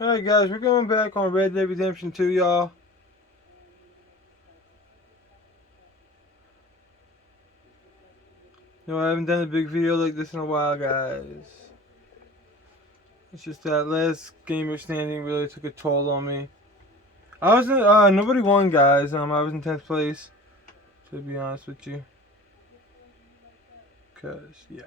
Alright guys, we're going back on Red Dead Redemption 2, y'all. You know, I haven't done a big video like this in a while, guys. It's just that last gamer standing really took a toll on me. I was in, nobody won, guys. I was in 10th place, to be honest with you. Cause, yeah.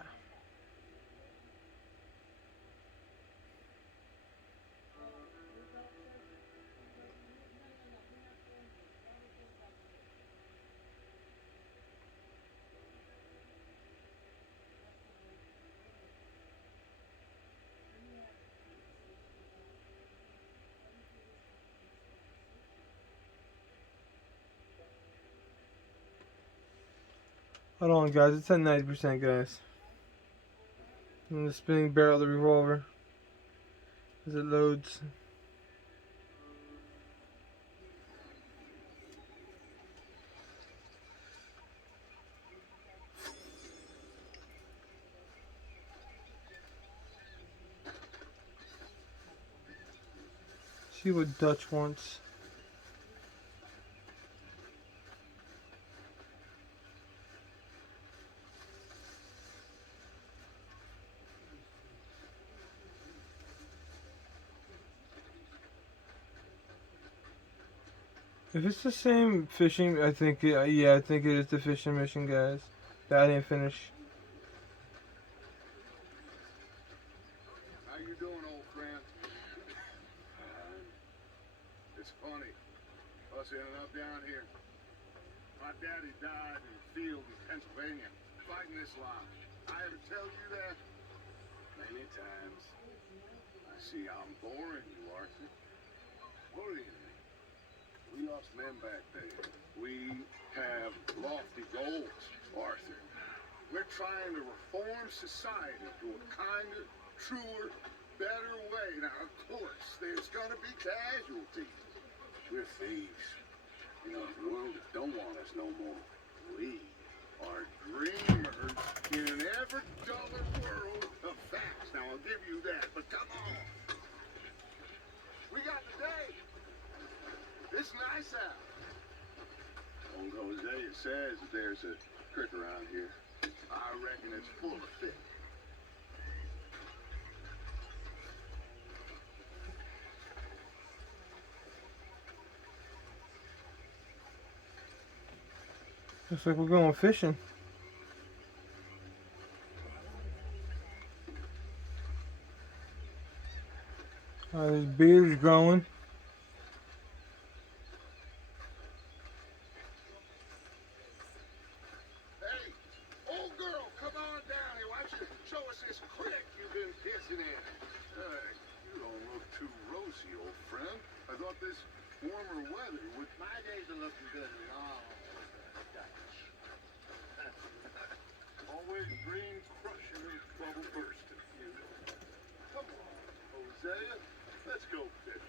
Hold on, guys. It's at 90%, guys. And the spinning barrel of the revolver as it loads. See what Dutch wants. If it's the same fishing, I think, yeah, I think it is the fishing mission, guys. That I didn't finish. How you doing, old friend? It's funny, us ending up down here. My daddy died in the field in Pennsylvania, fighting this line. I ever tell you that? Many times. I see I'm boring you, Arthur. Worrying me. We lost men back there. We have lofty goals, Arthur. We're trying to reform society to a kinder, truer, better way. Now, of course, there's gonna be casualties. We're thieves. You know, the world don't want us no more. We are dreamers in an ever duller world of facts. Now, I'll give you that, but come on. We got the day. It's nice out. Old Hosea says that there's a creek around here. I reckon it's full of fish. Looks like we're going fishing. This beard's growing. Hey, old girl, come on down here. Why don't you show us this creek you've been pissing in? You don't look too rosy, old friend. I thought this warmer weather would... My days are looking good and all. Always green crushing and bubble bursting. Come on, Hosea. Let's go fishing.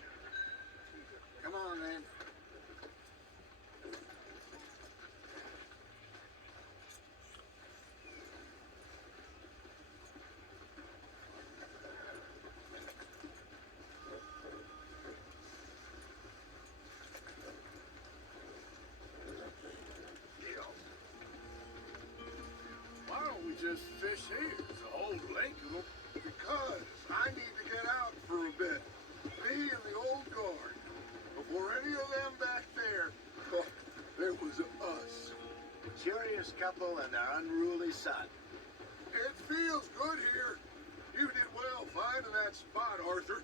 Come on, then. Why don't we just fish here? It's a whole lake of them. Because I need to get out for a bit. Me and the old guard. Before any of them back there, oh, there was us. Curious couple and their unruly son. It feels good here. You did well finding that spot, Arthur.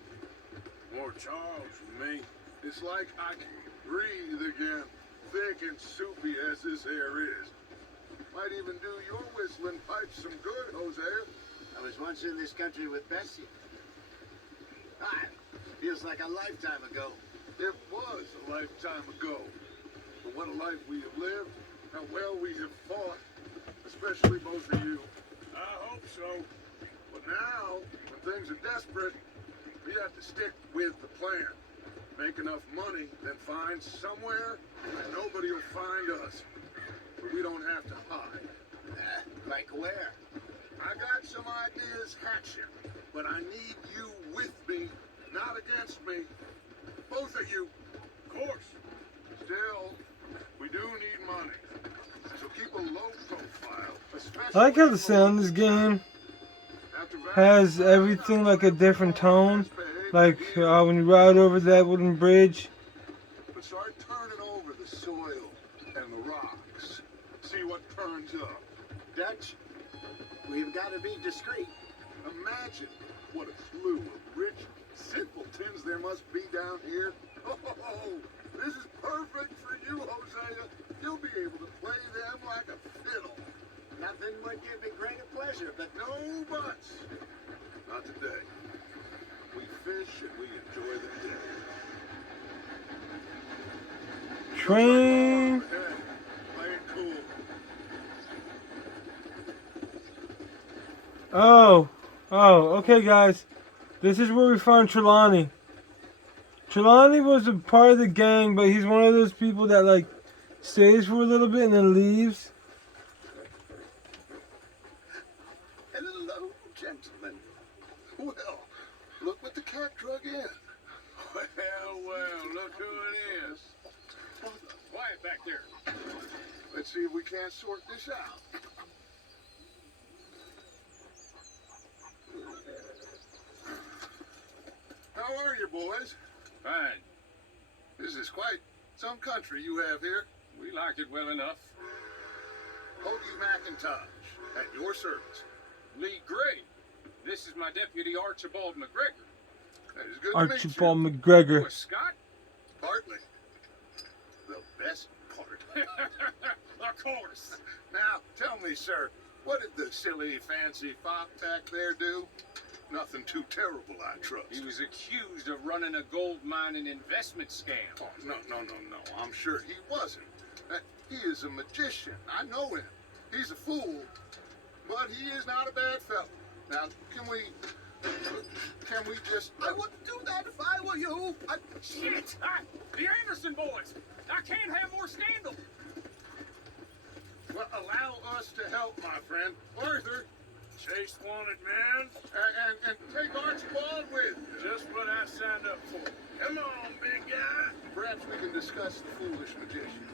More Charles from me. It's like I can breathe again. Thick and soupy as this air is. Might even do your whistling pipes some good, Hosea. I was once in this country with Bessie. Ah, feels like a lifetime ago. It was a lifetime ago. But what a life we have lived. How well we have fought. Especially both of you. I hope so. But now, when things are desperate, we have to stick with the plan. Make enough money, then find somewhere that nobody will find us. Where we don't have to hide. Like where? I got some ideas hatching, but I need you with me Not against me. Both of you. Of course. Still, we do need money. So keep a low profile. Especially I like how the sound in this game has everything like a different tone. Like when you ride over that wooden bridge. But start turning over the soil and the rocks. See what turns up. Dutch, we've got to be discreet. Imagine what a slew of rich simpletons there must be down here. Oh, this is perfect for you, Hosea. You'll be able to play them like a fiddle. Nothing would give me greater pleasure, but No buts. Not today. We fish and we enjoy the day. Train. Play it cool. Oh, okay, guys. This is where we found Trelawney. Trelawney was a part of the gang, but he's one of those people that like stays for a little bit and then leaves. Hello, gentlemen. Well, look what the cat drug in. Well, look who it is. Quiet back there. Let's see if we can't sort this out. How are you, boys? Fine. This is quite some country you have here. We like it well enough. Hoagie McIntosh, at your service. Lee Gray. This is my deputy Archibald McGregor. That is good Archibald to meet you. McGregor. You a Scot? Partly. The best part. Of course. Now, tell me, sir, what did the silly, fancy fop tack there do? Nothing too terrible, I trust. He was accused of running a gold mining investment scam. Oh, no. I'm sure he wasn't. He is a magician. I know him. He's a fool, but he is not a bad fellow. Now, can we just... I wouldn't do that if I were you. Shit! The Anderson boys! I can't have more scandal! Well, allow us to help, my friend. Arthur, Chase wanted man. and take Archibald with you. Just what I signed up for. Come on, big guy. Perhaps we can discuss the foolish magician.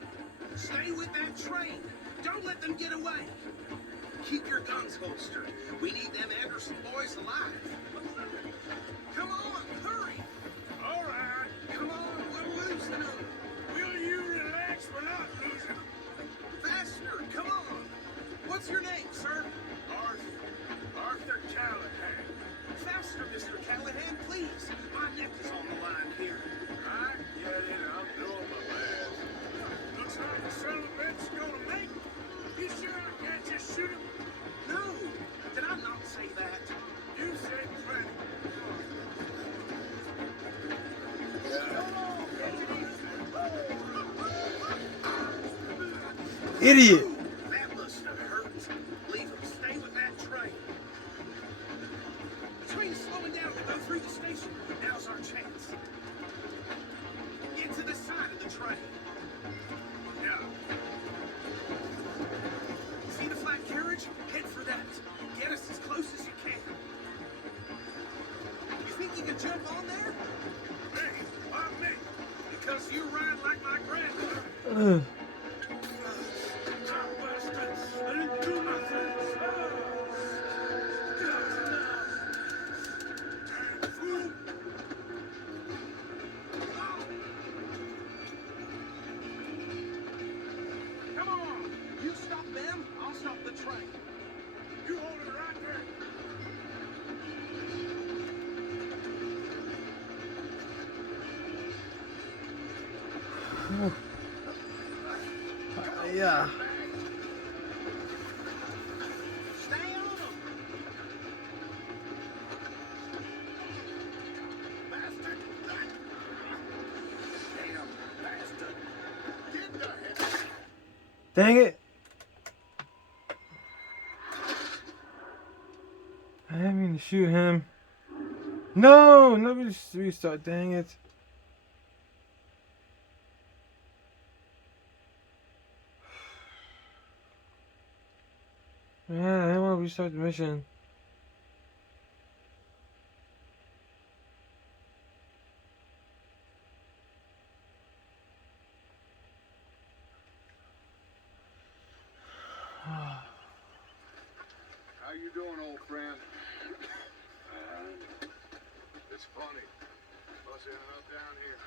Stay with that train. Don't let them get away. Keep your guns holstered. We need them Anderson boys alive. Come on, hurry. All right. Come on, we're losing them. Will you relax? We're not losing. Faster, come on. What's your name, sir? Arthur Callahan. Faster, Mr. Callahan, please. My neck is on the line here. I get it. I'm doing my best. Looks like the son of a bitch gonna make it. You sure I can't just shoot him? No, did I not say that? You said plenty. Idiot. That must have hurt. Leave them. Stay with that train. The train is slowing down to go through the station. Now's our chance. Get to the side of the train. Yeah. See the flat carriage? Head for that. Get us as close as you can. You think you can jump on there? Hey, why me? Because you ride like my grandmother. Ugh. Top bastards. I didn't do nothing. Damn fool. Come on. You stop them, I'll stop the train. You hold it right there. Yeah. Stay on them. Bastard! Damn bastard! Get the heck... Dang it. I didn't mean to shoot him. No! Nobody restart. Dang it. Man, I didn't want to restart the mission. doing, old friend? It's funny. Us ended up down here.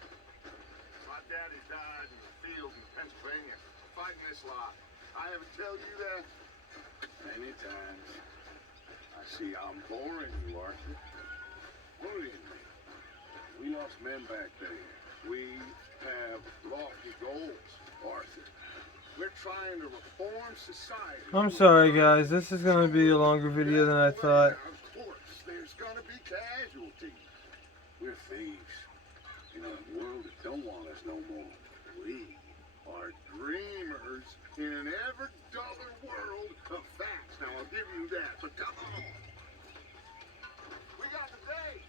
My daddy died in the field in Pennsylvania, fighting this lot. I ever tell you that? Many times. I see I'm boring you, Arthur. Worrying me. We lost men back there. We have lofty goals, Arthur. We're trying to reform society. I'm sorry, guys. This is gonna be a longer video than I thought. Of course, there's gonna be casualties. We're thieves in a world that don't want us no more. We are dreamers in an ever-duller world of facts. Now, I'll give you that, but come on. We got the day.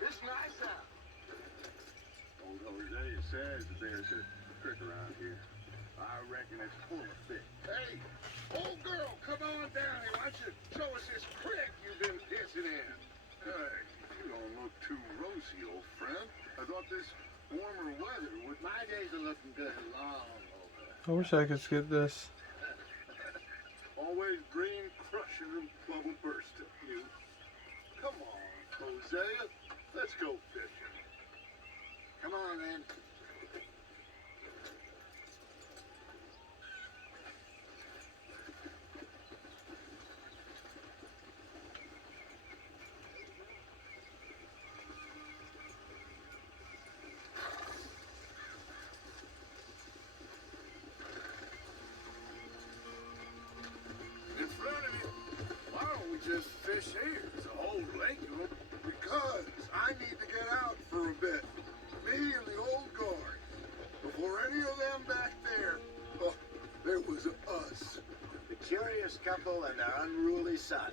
It's nice out. Old Hosea says that there's a trick around here. I reckon it's full of fish. Hey, old girl, come on down here. Why don't you show us this creek you've been pissing in? Hey, you don't look too rosy, old friend. I thought this warmer weather would... My days are looking good and long over. I wish I could skip this. Always dream crusher and bubble bursting, you. Come on, Hosea. Let's go fishing. Come on, then. In front of you. Why don't we just fish here? There's a whole lake of them. Because I need to get out for a bit. Me and the old guard. Before any of them back there, oh, there was us. The curious couple and their unruly son.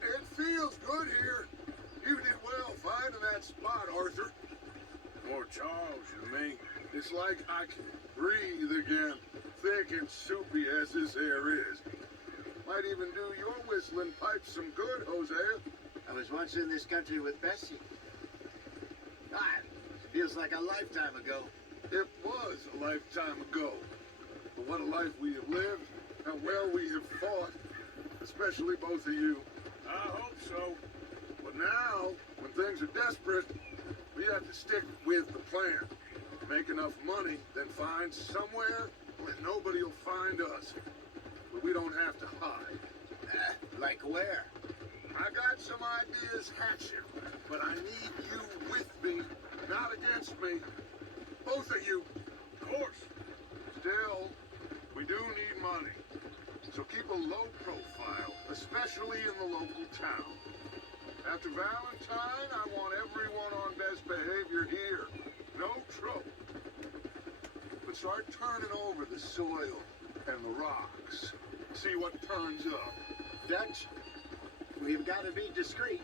It feels good here. You did well finding that spot, Arthur. More Charles than me. It's like I can breathe again, thick and soupy as this air is. Might even do your whistling pipes some good, Hosea. I was once in this country with Bessie. God, feels like a lifetime ago. It was a lifetime ago. But what a life we have lived, how well we have fought, especially both of you. I hope so. But now, when things are desperate, we have to stick with the plan. Make enough money, then find somewhere where nobody will find us. Where we don't have to hide. Like where? I got some ideas hatching, but I need you with me, not against me. Both of you. Of course. Still, we do need money. So keep a low profile, especially in the local town. After Valentine, I want everyone on best behavior here. No trouble. But start turning over the soil and the rocks. See what turns up. Dutch, we've got to be discreet.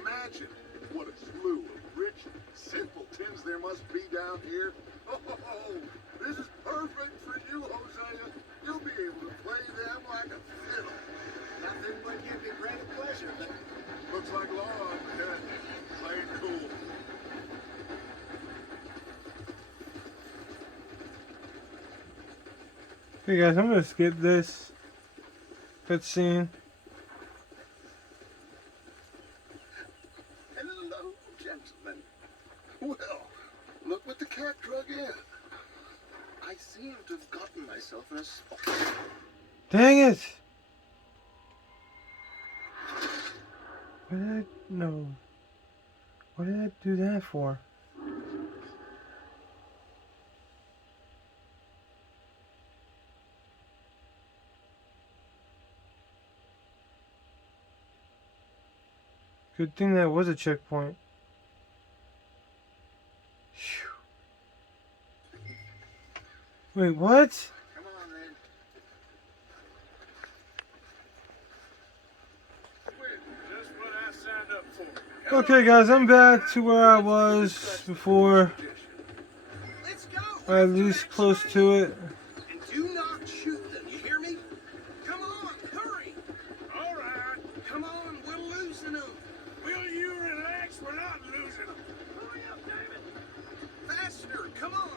Imagine what a slew of rich simpletons there must be down here. Oh, this is perfect for you, Hosea. You'll be able to play them like a fiddle. Nothing would give me greater pleasure than... Looks like law, but play it cool. Okay, guys, I'm gonna skip this cutscene. Hello, gentlemen. Well, look what the cat drug in. I seem to have gotten myself in a spot. Dang it! What did I... No. What did I do that for? Good thing that was a checkpoint. Phew. Wait, what? Come on, then. Just what I signed up for. Okay, guys, I'm back to where I was before, Let's go. or at least close to it. And do not shoot them. You hear me? Come on, hurry. All right. Come on, we're losing them. Will you relax? We're not losing them. Hurry up, David. Faster, come on.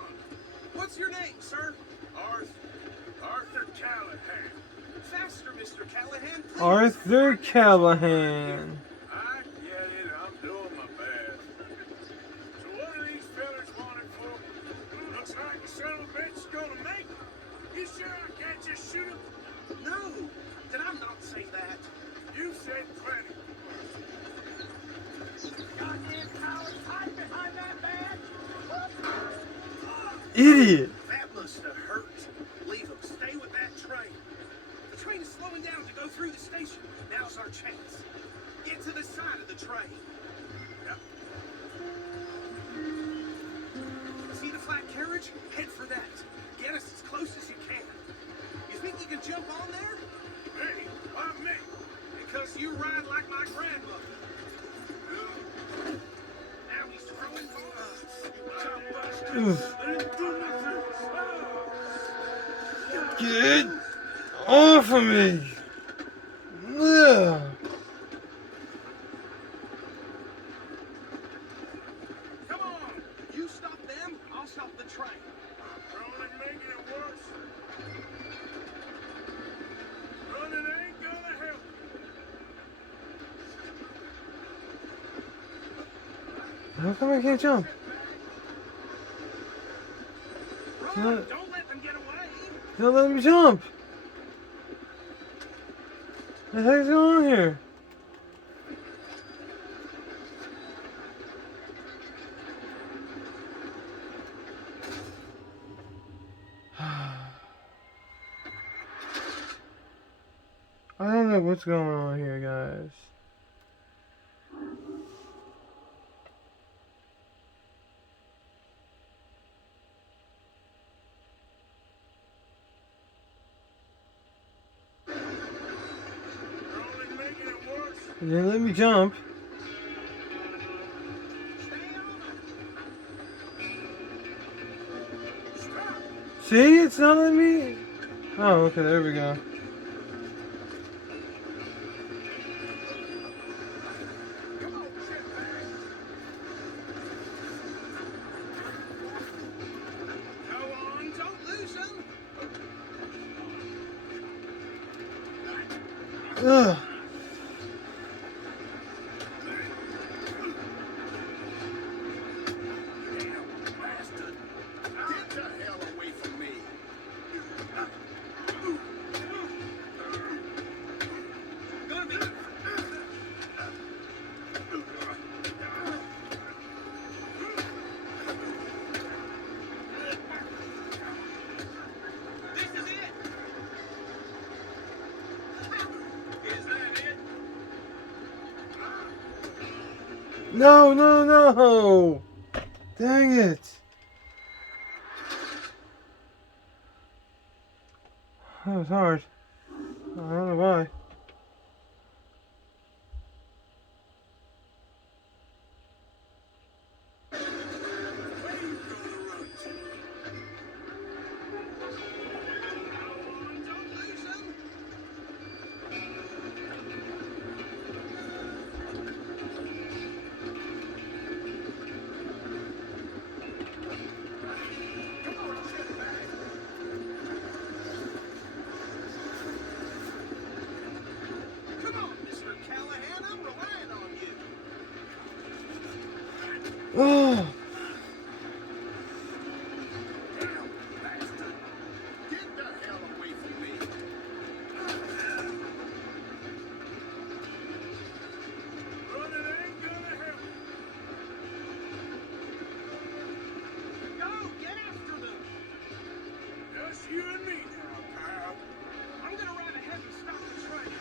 What's your name, sir? Arthur Callahan. Faster, Mr. Callahan, please. Arthur Callahan. I get it. I'm doing my best. So what are these fellas wanted for? Looks like the son of a bitch is gonna make it. You sure I can't just shoot him? No, did I not say that? You said plenty. Goddamn cowards hide behind that badge. Idiot. That must have hurt. Leave him. Stay with that train. The train is slowing down to go through the station. Now's our chance. Get to the side of the train. Yep. See the flat carriage? Head for that. Get us as close as you can. You think you can jump on there? Me? Why me? Because you ride like my grandmother. Now he's throwing bombs. Get off of me. Ugh. Come on. You stop them, I'll stop the train. Running making it worse. Running ain't gonna help. How come I can't jump? Run, don't let them get away. Don't let me jump. What the heck's going on here? I don't know what's going on here, guys. Running making it worse. It didn't let me jump. See, it's not letting me. Oh, okay, there we go. Go on, don't lose them. Ugh. Damn bastard. Get the hell away from me. Gonna be. This is it. Is that it? No, no, no! Dang it! That was hard. I don't know why. Don't lose them. Come on, Mr. Callahan, I'm relying on you. Oh! Damn bastard. Get the hell away from me. Running ain't gonna help. Go, get after them. Just you and me now, pal. I'm gonna ride ahead and stop the train.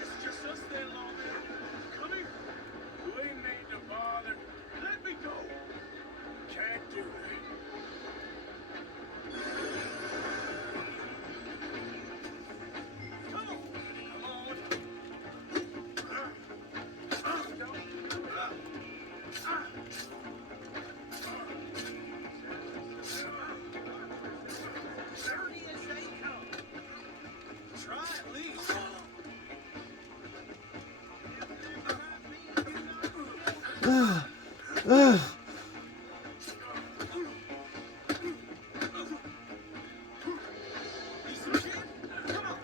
It's just us there, lawman. Come here. You ain't need to bother. Let me go. Can't do that. Come on. Come on. Dirty as they come. Try at least. Ugh. Ugh. Piece of shit. Come on.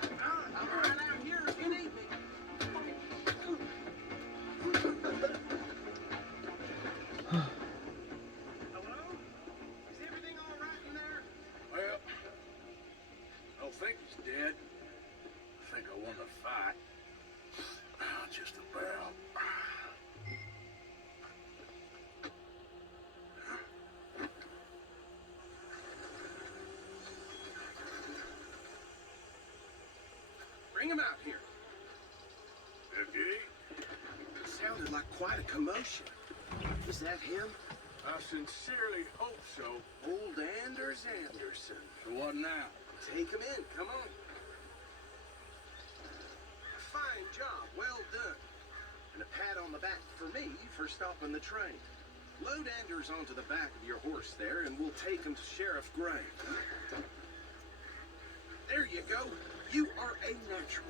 Bring him out here. Deputy, Sounded like quite a commotion. Is that him? I sincerely hope so. Old Anders Anderson. So what now? Take him in, come on. Fine job, well done. And a pat on the back for me for stopping the train. Load Anders onto the back of your horse there, and we'll take him to Sheriff Gray. There you go. You are a natural.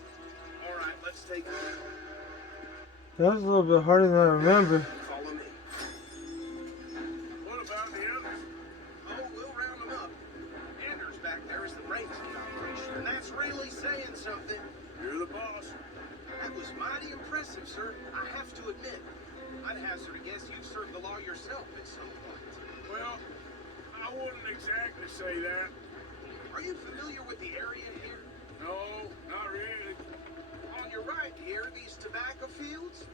All right, let's take him. That was a little bit harder than I remember. Follow me. What about the others? Oh, we'll round them up. Anders back there is the brains of the operation, and that's really saying something. You're the boss. That was mighty impressive, sir. I have to admit. I'd hazard a guess you've served the law yourself at some point. Well, I wouldn't exactly say that. Are you familiar with the area here? No, not really. On your right here, these tobacco fields?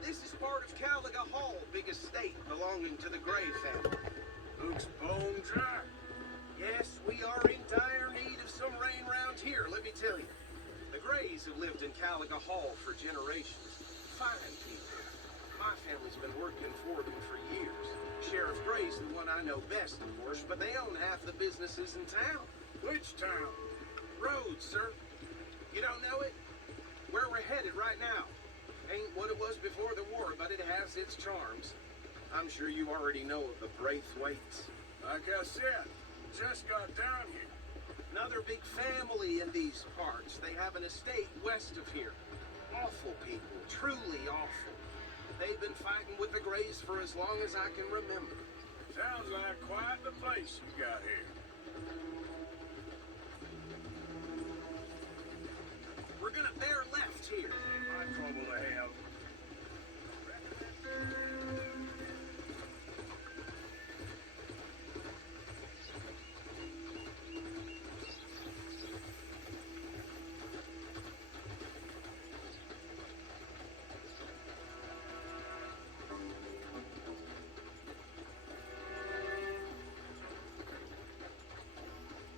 This is part of Caliga Hall, big estate belonging to the Gray family. Looks bone dry. Yes, we are in dire need of some rain round here, let me tell you. The Grays have lived in Caliga Hall for generations. Fine people. My family's been working for them for years. Sheriff Gray's the one I know best, of course, but they own half the businesses in town. Which town? Rhodes, sir. You don't know it? Where we're headed right now. Ain't what it was before the war, but it has its charms. I'm sure you already know of the Braithwaites. Like I said, just got down here. Another big family in these parts. They have an estate west of here. Awful people, truly awful. They've been fighting with the Grays for as long as I can remember. Sounds like quite the place you got here. We're gonna bear left here. Ain't my trouble to have.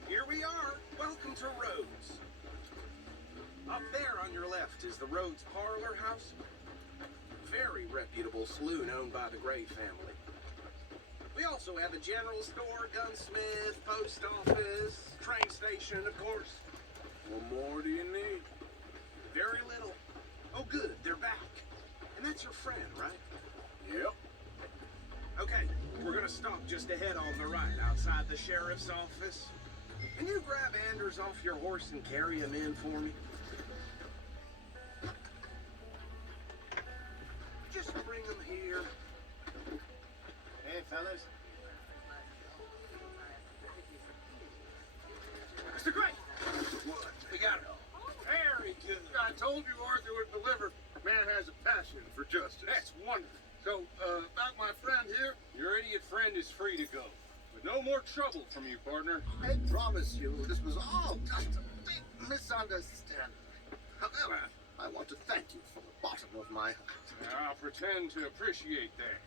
Here we are. Welcome to Rhodes. Up there on your left is the Rhodes Parlor House. Very reputable saloon owned by the Gray family. We also have a general store, gunsmith, post office, train station, of course. What more do you need? Very little. Oh, good, they're back. And that's your friend, right? Yep. Okay, we're gonna stop just ahead on the right, outside the sheriff's office. Can you grab Anders off your horse and carry him in for me? Just bring him here. Hey, fellas. Mr. Gray! We got him. Very good. I told you Arthur would deliver. Man has a passion for justice. That's wonderful. So, about my friend here, Your idiot friend is free to go. With no more trouble from you, partner. I promise you this was all just a big misunderstanding. However, I want to thank you from the bottom of my heart. I'll pretend to appreciate that.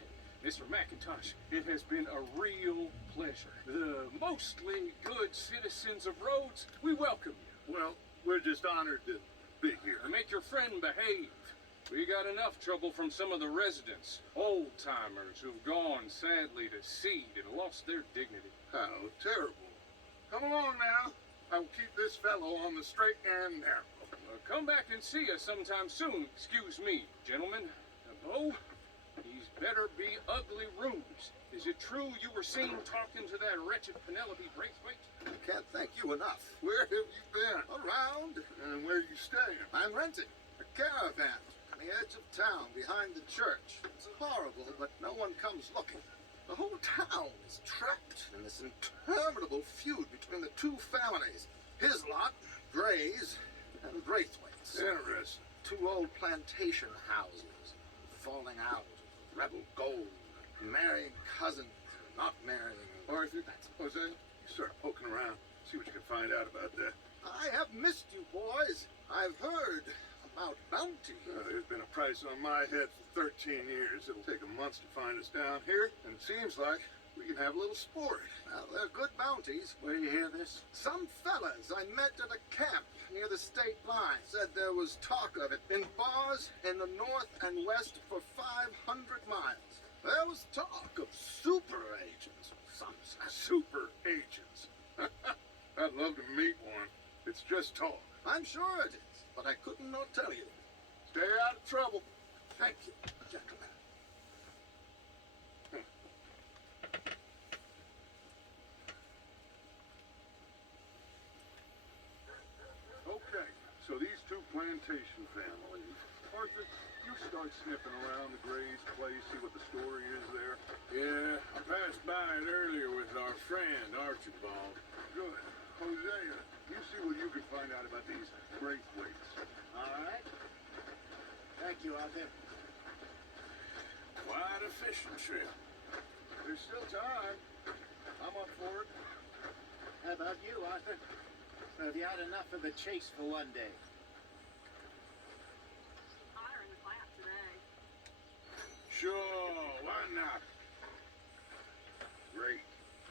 Mr. McIntosh, it has been a real pleasure. The mostly good citizens of Rhodes, we welcome you. well, we're just honored to be here. Make your friend behave. We got enough trouble from some of the residents, old-timers who've gone, sadly, to seed and lost their dignity. How terrible. Come along now. I will keep this fellow on the straight and narrow. Come back and see us sometime soon. Excuse me, gentlemen. Bo, these better be ugly rooms. Is it true you were seen talking to that wretched Penelope Braithwaite? I can't thank you enough. Where have you been? Around, And where are you staying? I'm renting a caravan on the edge of town behind the church. It's horrible, but no one comes looking. The whole town is trapped in this interminable feud between the two families. His lot, Grays, and Braithwaite's. Interesting. Two old plantation houses falling out of the rebel gold, marrying cousins, not marrying. Arthur, Jose, you start poking around. See what you can find out about that. I have missed you, boys. I've heard about bounty. There's been a price on my head for 13 years. It'll take a month to find us down here, and it seems like We can have a little sport. Well, they're good bounties. Where do you hear this? Some fellas I met at a camp near the state line said there was talk of it in bars in the north and west for 500 miles. There was talk of super agents. Some said. Super agents. I'd love to meet one. It's just talk. I'm sure it is, but I couldn't not tell you. Stay out of trouble. Thank you, gentlemen. Okay, so these two plantation families. Arthur, you start sniffing around the Gray's place, see what the story is there. Yeah, I passed by it earlier with our friend Archibald. Good. Hosea, you see what you can find out about these Braithwaites. All right. Thank you, Arthur. Quite a fishing trip. There's still time. I'm up for it. How about you, Arthur? Have you had enough of the chase for one day? Hotter in the class today. Sure, why not? Great.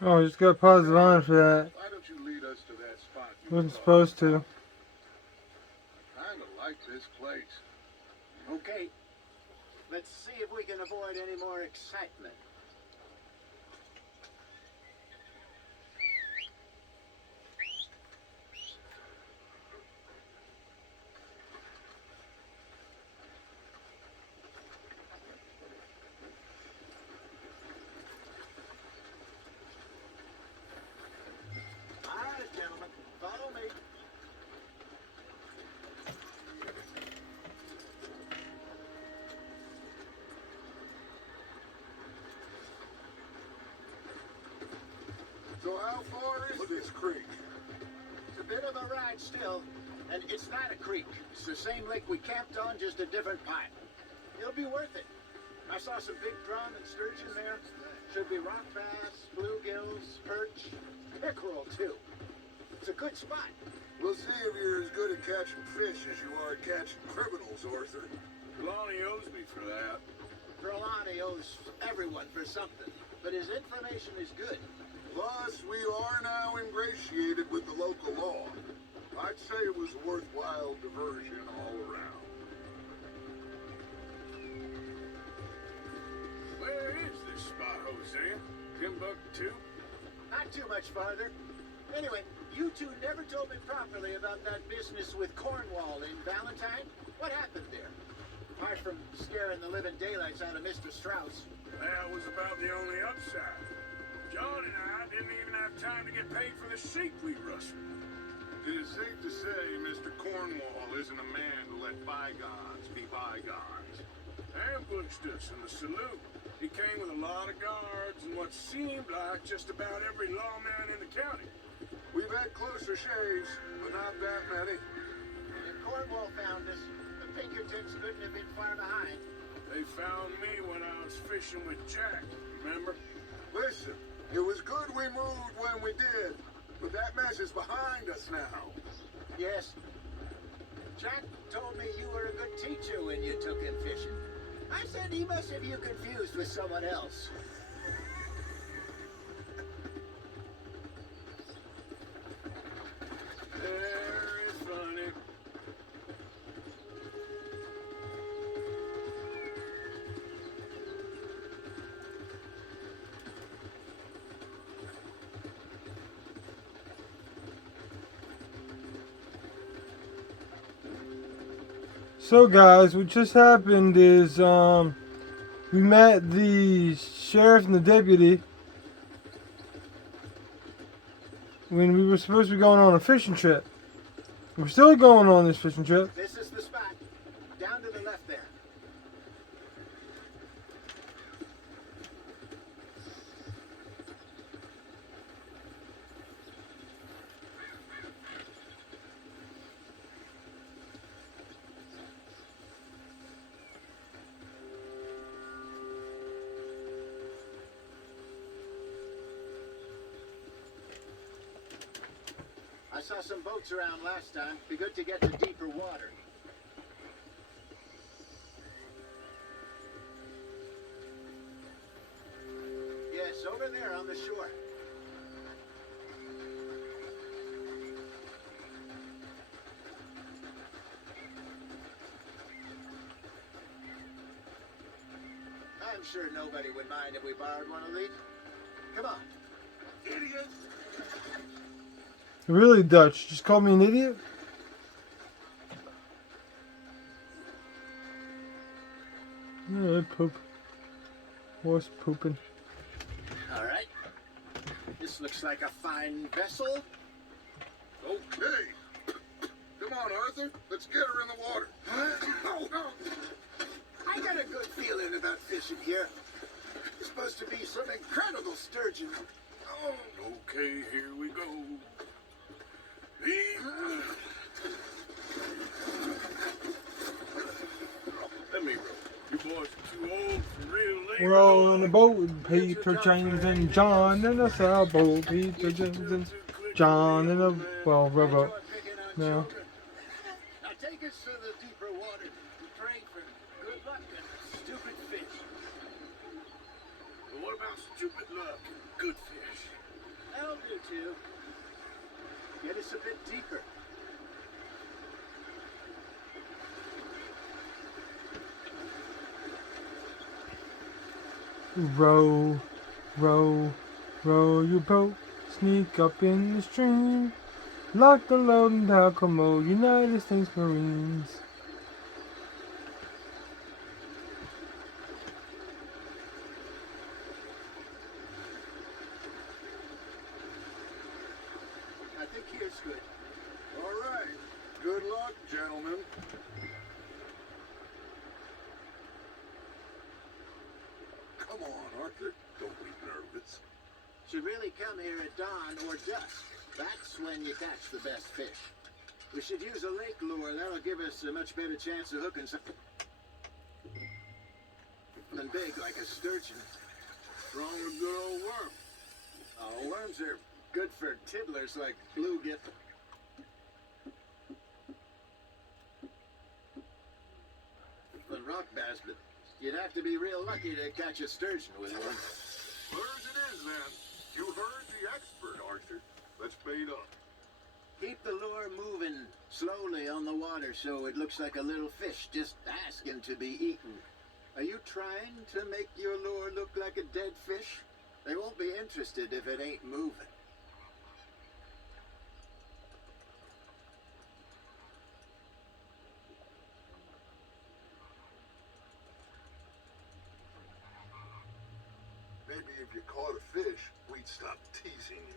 Oh, just got positive on for that. Why don't you lead us to that spot you Wasn't were supposed talking to. about? I kinda like this place. Okay. Let's see if we can avoid any more excitement. All right, gentlemen, follow me. So how far is this creek? It's a bit of a ride still, and it's not a creek. It's the same lake we camped on, just a different pipe. It'll be worth it. I saw some big drum and sturgeon there. Should be rock bass, bluegills, perch, pickerel too. It's a good spot. We'll see if you're as good at catching fish as you are at catching criminals, Arthur. Lonnie owes me for that. Trelawney owes everyone for something, but his information is good. Plus, we are now ingratiated with the local law. I'd say it was a worthwhile diversion all around. Where is this spot, Hosea? Timbuktu? Not too much farther. Anyway, you two never told me properly about that business with Cornwall in Valentine. What happened there? Apart from scaring the living daylights out of Mr. Strauss. That was about the only upside. John and I didn't even have time to get paid for the sheep we rustled. It is safe to say Mr. Cornwall isn't a man to let bygones be bygones. Ambushed us in the saloon. He came with a lot of guards and what seemed like just about every lawman in the county. We've had closer shaves, but not that many. When Cornwall found us, the Pinkertons couldn't have been far behind. They found me when I was fishing with Jack, remember? Listen, it was good we moved when we did, but that mess is behind us now. Yes. Jack told me you were a good teacher when you took him fishing. I said he must have you confused with someone else. Very funny. So guys, what just happened is we met the sheriff and the deputy when we were supposed to be going on a fishing trip. We're still going on this fishing trip. This is the spot. Down to the left there. I saw some boats around last time. Be good to get to deeper water. Yes, It's over there on the shore. I'm sure nobody would mind if we borrowed one of these. Come on. Idiot! Really, Dutch? Just called me an idiot? No, poop. Horse pooping. All right. This looks like a fine vessel. Okay. Come on, Arthur. Let's get her in the water. I got a good feeling about fishing here. It's supposed to be some incredible sturgeon. Oh, okay, here we go. Let me row. You boys are too old for real labor. We're all on a boat with Peter, James, and John in a sailboat. Peter, James, and John in a rowboat. No. Now take us to the deeper water and pray for good luck and stupid fish. Well, what about stupid luck and good fish? That'll do too. Get us a bit deeper. Row, row, row your boat. Sneak up in the stream. Lock the load and tackle mode. United States Marines. I think here's good. All right. Good luck, gentlemen. Come on, Arthur. Don't be nervous. Should really come here at dawn or dusk. That's when you catch the best fish. We should use a lake lure. That'll give us a much better chance of hooking something big like a sturgeon. Strong a good old worm. Oh, worms are good for tiddlers like bluegill. And rock bass, but you'd have to be real lucky to catch a sturgeon with one. Lures it is, then. You heard the expert, Arthur. Let's bait up. Keep the lure moving slowly on the water so it looks like a little fish just asking to be eaten. Are you trying to make your lure look like a dead fish? They won't be interested if it ain't moving. Maybe if you caught a fish, we'd stop teasing you.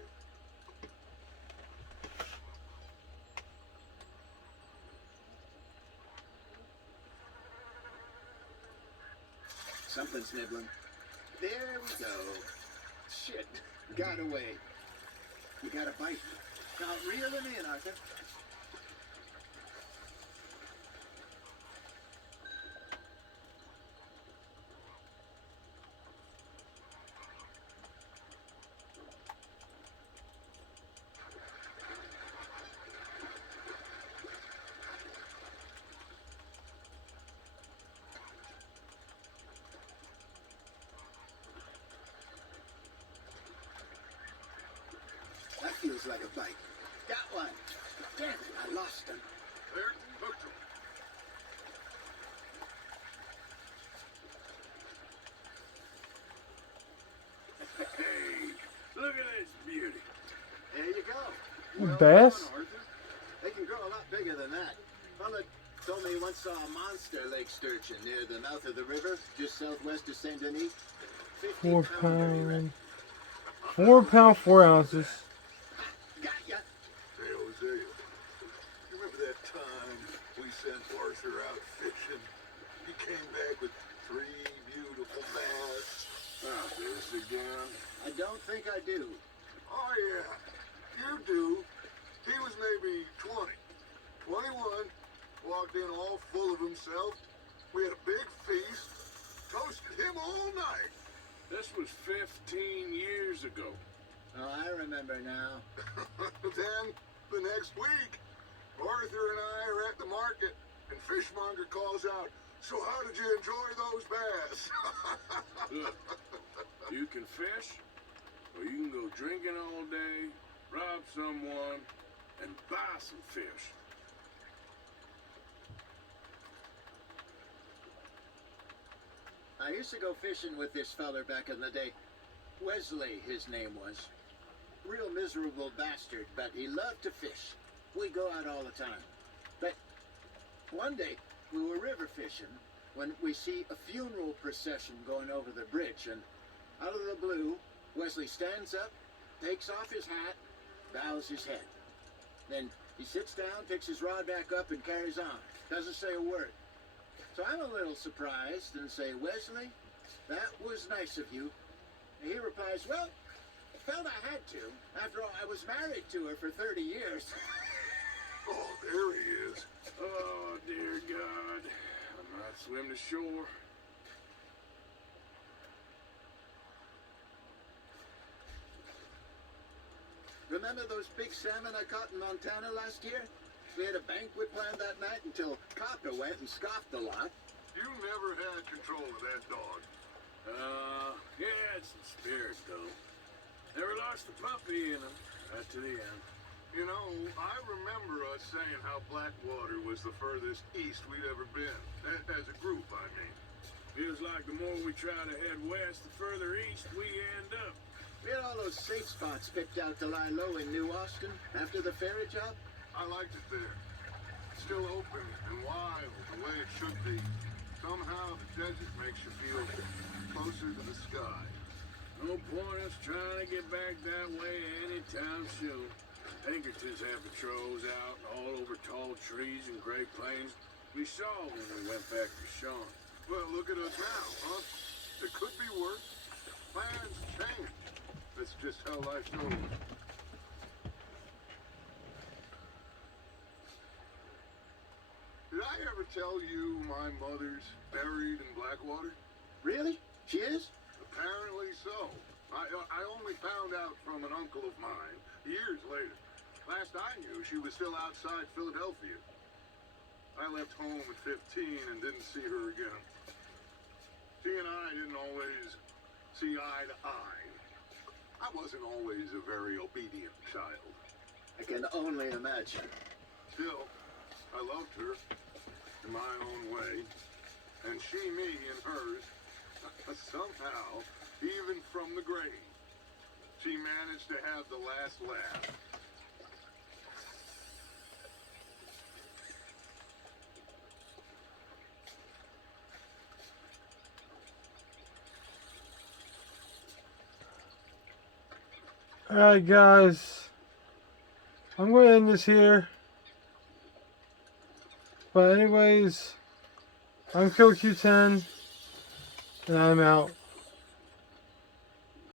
Something's nibbling. There we go. Shit, got away. You got a bite. Now reel him in, Arthur. That feels like a bite. Got one. Damn it, I lost him. There, hooked him. Hey, look at this beauty. There you go. Bass? Done, Arthur. They can grow a lot bigger than that. Fella told me he once saw a monster lake sturgeon near the mouth of the river, just southwest of Saint Denis. 4 50-pounder, he reckons. pound. 4 pound, 4 ounces. Got ya. Hey, Hosea, you remember that time we sent Arthur out fishing? He came back with 3 beautiful bass. Not this again. I don't think I do. Oh, yeah, you do. He was maybe 20, 21, walked in all full of himself. We had a big feast, toasted him all night. This was 15 years ago. Oh, I remember now. Then, the next week, Arthur and I are at the market, and Fishmonger calls out, "So how did you enjoy those bass?" Ugh. You can fish, or you can go drinking all day, rob someone, and buy some fish. I used to go fishing with this feller back in the day. Wesley, his name was. Real miserable bastard, but he loved to fish. We'd go out all the time. But one day, we were river fishing when we see a funeral procession going over the bridge, and out of the blue, Wesley stands up, takes off his hat, bows his head. Then he sits down, picks his rod back up, and carries on. Doesn't say a word. So I'm a little surprised and say, Wesley, that was nice of you. And he replies, well, I felt I had to. After all, I was married to her for 30 years. Oh, there he is. Oh, dear God. I might swim to shore. Remember those big salmon I caught in Montana last year? We had a banquet planned that night until Copper went and scoffed a lot. You never had control of that dog. He had some spirit, though. Never lost the puppy in him. Right to the end. You know, I remember us saying how Blackwater was the furthest east we'd ever been. As a group, I mean. Feels like the more we try to head west, the further east we end up. We had all those safe spots picked out to lie low in New Austin after the ferry job. I liked it there. Still open and wild, the way it should be. Somehow the desert makes you feel closer to the sky. No point us trying to get back that way anytime soon. Pinkertons have patrols out all over tall trees and Great Plains. We saw when we went back to Sean. Well, look at us now, huh? It could be worse. Plans change. That's just how life goes. Did I ever tell you my mother's buried in Blackwater? Really? She is? Apparently so. I only found out from an uncle of mine years later. Last I knew, she was still outside Philadelphia. I left home at 15 and didn't see her again. She and I didn't always see eye to eye. I wasn't always a very obedient child. I can only imagine. Still, I loved her in my own way, and she me in hers. Somehow, even from the grave, she managed to have the last laugh. Alright, guys. I'm going to end this here. But anyways, I'm KillQ10, and I'm out.